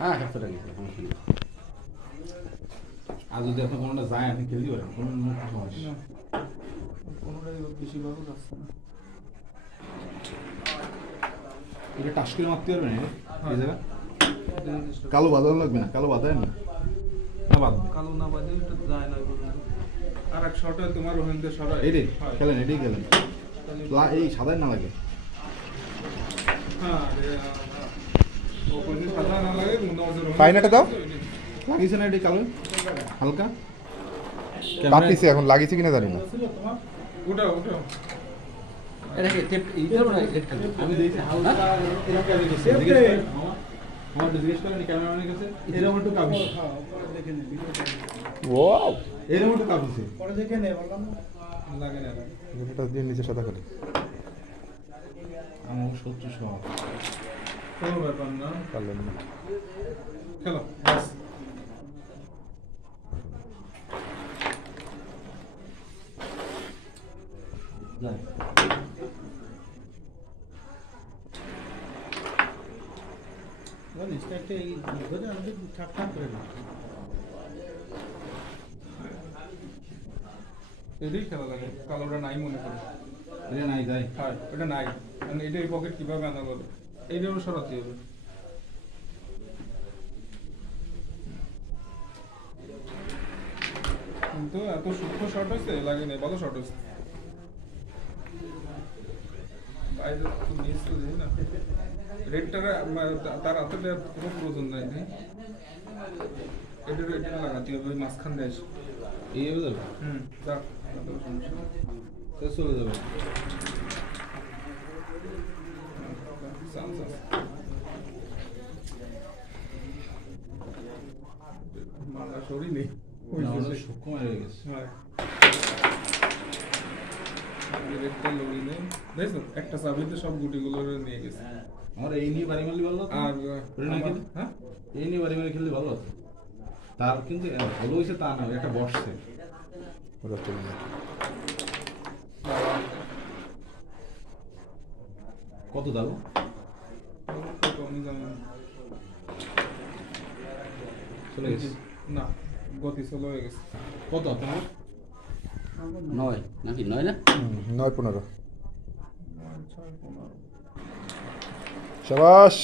হ্যাঁ খেলতে লাগিয়েছে সমস্যা নেই। আর যদি আপনার কোনোটা যায় আপনি খেলতে পারেন, কোনো সমস্যা কোনোটাই বেশি ভালো যাচ্ছে না। এটা টাস করে মারতে পারবেন এই জায়গা কালো বাঁধানো লাগবে না, কালো বাঁধায় না বাদ কালো না বাদে ওটা যায় না পর্যন্ত। আর এক শট হয় তোমার ওখান থেকে সরাই এটাই খেলেন, এটাই খেলেন, এই সাদায় না লাগে। হ্যাঁ ওখানে সাদা না লাগে ফাইনাটা দাও। লাগিয়েছে না এটাই কালো হালকা কাঁপিছে, এখন লাগিয়েছে কিনা জানি না। ওটা ওটা এটাকে টেপ এইটার না আমি দেখি হালকা এরকম কাজ করছে জিজ্ঞেস করেন আমার জিজ্ঞেস করেন ক্যামেরাম্যানের কাছে এরকম একটু কাঁপিছে। হ্যাঁ দেখে নে ওয়াও, এরকম একটু কাঁপিছে পরে দেখে নে বললাম লাগে না গোটাটা দিয়ে নিচে সাদা করে। আমার শত্রু সহ কোনো ব্যাপার না। পারলেন না। খেলো বাস যায় জানিস একটা এই ধরে আমাদের ঠাক ঠাক করে না এটাই খেলা লাগে কালোটা নাই মনে করে। এটা নাই যায় হ্যাঁ এটা নাই মানে এটা এই পকেট কিভাবে আনা বলো এইটারও সরাতে হবে। কিন্তু এত সূক্ষ্ম শট হয়েছে লাগে না, ভালো শট হয়েছে বাইরে তো মিস তো দেয় না রেডটার তার হাতে কোনো প্রয়োজন নাই এটার এটা লাগাতে হবে ওই মাঝখান দিয়ে এসে। এইভাবে যাবে যাক সমস্যা নেই। চলে যাবে চান্স আছে মারা সরি নেই সূক্ষ্ম হয়ে গেছে। হ্যাঁ রেডটা লড়ি নেই দেখছো একটা চাবিতে সব গুটিগুলো নিয়ে গেছে। আমার এই নিয়ে বাড়ি মারলে ভালো হতো আর হ্যাঁ এই নিয়ে বাড়ি মারি খেললে ভালো হতো। তার কিন্তু ভালো হয়েছে তা না, একটা বসছে ওটা তুলে নিয়ে। কত দাও আমি জানি না। চলে গেছে না গতি স্লো হয়ে গেছে। কত আপনার 9 নাকি 9 না 9-15। 6-15 শাবাশ।